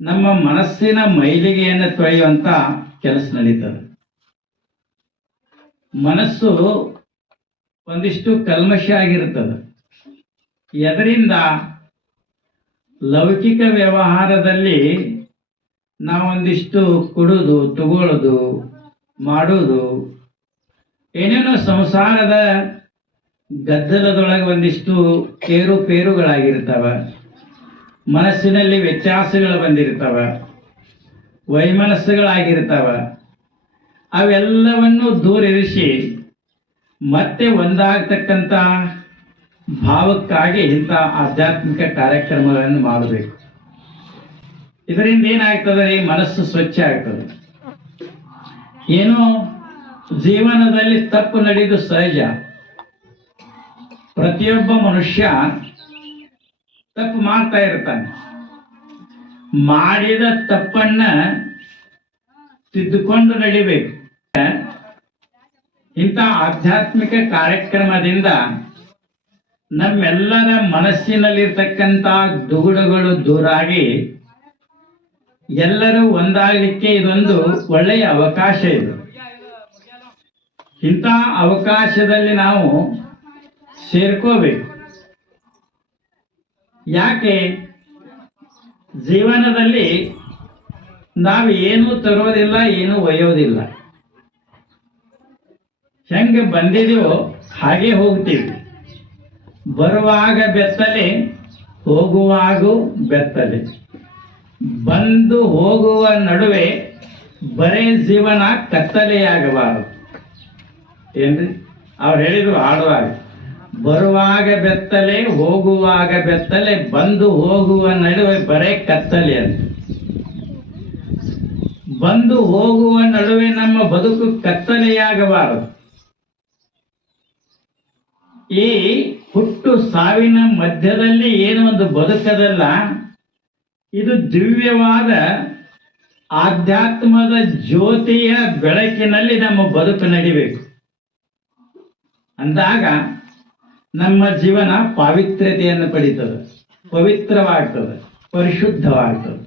ನಮ್ಮ ಮನಸ್ಸಿನ ಮೈಲಿಗೆಯನ್ನು ತೊಳೆಯುವಂತ ಕೆಲಸ ನಡೀತದೆ. ಮನಸ್ಸು ಒಂದಿಷ್ಟು ಕಲ್ಮಶ ಆಗಿರ್ತದೆ ಎದರಿಂದ ಲೌಕಿಕ ವ್ಯವಹಾರದಲ್ಲಿ ನಾವೊಂದಿಷ್ಟು ಕುಡುದು ತಗೊಳ್ಳೋದು ಮಾಡೋದು, ಏನೇನೋ ಸಂಸಾರದ ಗದ್ದಲದೊಳಗೆ ಒಂದಿಷ್ಟು ಏರುಪೇರುಗಳಾಗಿರ್ತಾವ ಮನಸ್ಸಿನಲ್ಲಿ ವ್ಯತ್ಯಾಸಗಳು ಬಂದಿರ್ತಾವ ವೈಮನಸ್ಸುಗಳಾಗಿರ್ತಾವ ಅವೆಲ್ಲವನ್ನು ದೂರಿರಿಸಿ ಮತ್ತೆ ಒಂದಾಗತಕ್ಕಂಥ ಭಾವಕ್ಕಾಗಿ ಇಂಥ ಆಧ್ಯಾತ್ಮಿಕ ಕಾರ್ಯಕ್ರಮಗಳನ್ನು ಮಾಡಬೇಕು. ಇದರಿಂದ ಏನಾಗ್ತದೆ ಮನಸ್ಸು ಸ್ವಚ್ಛ ಆಗ್ತದೆ. ಏನು? ಜೀವನದಲ್ಲಿ ತಪ್ಪು ನಡೆದು ಸಹಜ. ಪ್ರತಿಯೊಬ್ಬ ಮನುಷ್ಯ ತಪ್ಪು ಮಾಡ್ತಾ ಇರ್ತಾನೆ. ಮಾಡಿದ ತಪ್ಪನ್ನ ತಿದ್ದುಕೊಂಡು ನಡಿಬೇಕು. ಇಂಥ ಆಧ್ಯಾತ್ಮಿಕ ಕಾರ್ಯಕ್ರಮದಿಂದ ನಮ್ಮೆಲ್ಲರ ಮನಸ್ಸಿನಲ್ಲಿರ್ತಕ್ಕಂತ ದುಗುಡಗಳು ದೂರಾಗಿ ಎಲ್ಲರೂ ಒಂದಾಗಲಿಕ್ಕೆ ಇದೊಂದು ಒಳ್ಳೆಯ ಅವಕಾಶ ಇದು. ಇಂಥ ಅವಕಾಶದಲ್ಲಿ ನಾವು ಸೇರ್ಕೋಬೇಕು. ಯಾಕೆ? ಜೀವನದಲ್ಲಿ ನಾವು ಏನು ತರೋದಿಲ್ಲ, ಏನು ಒಯ್ಯೋದಿಲ್ಲ. ಹೆಂಗೆ ಬಂದಿದೆಯೋ ಹಾಗೆ ಹೋಗ್ತೀವಿ. ಬರುವಾಗ ಬೆತ್ತಲೆ, ಹೋಗುವಾಗೂ ಬೆತ್ತಲೆ. ಬಂದು ಹೋಗುವ ನಡುವೆ ಬರೇ ಜೀವನ ಕತ್ತಲೆಯಾಗಬಾರದು. ಏನ್ರಿ? ಅವ್ರು ಹೇಳಿದ್ರು ಹಾಡುವಾಗ ಬರುವಾಗ ಬೆತ್ತಲೆ, ಹೋಗುವಾಗ ಬೆತ್ತಲೆ, ಬಂದು ಹೋಗುವ ನಡುವೆ ಬರೇ ಕತ್ತಲೆ ಅಂತ. ಬಂದು ಹೋಗುವ ನಡುವೆ ನಮ್ಮ ಬದುಕು ಕತ್ತಲೆಯಾಗಬಾರದು. ಈ ಹುಟ್ಟು ಸಾವಿನ ಮಧ್ಯದಲ್ಲಿ ಏನು ಒಂದು ಬದುಕದಲ್ಲ, ಇದು ದಿವ್ಯವಾದ ಆಧ್ಯಾತ್ಮದ ಜ್ಯೋತಿಯ ಬೆಳಕಿನಲ್ಲಿ ನಮ್ಮ ಬದುಕು ನಡಿಬೇಕು. ಅಂದಾಗ ನಮ್ಮ ಜೀವನ ಪಾವಿತ್ರ್ಯತೆಯನ್ನು ಪಡೀತದೆ. ಪವಿತ್ರವಾಗ್ತದೆ. ಪರಿಶುದ್ಧವಾಗ್ತದೆ.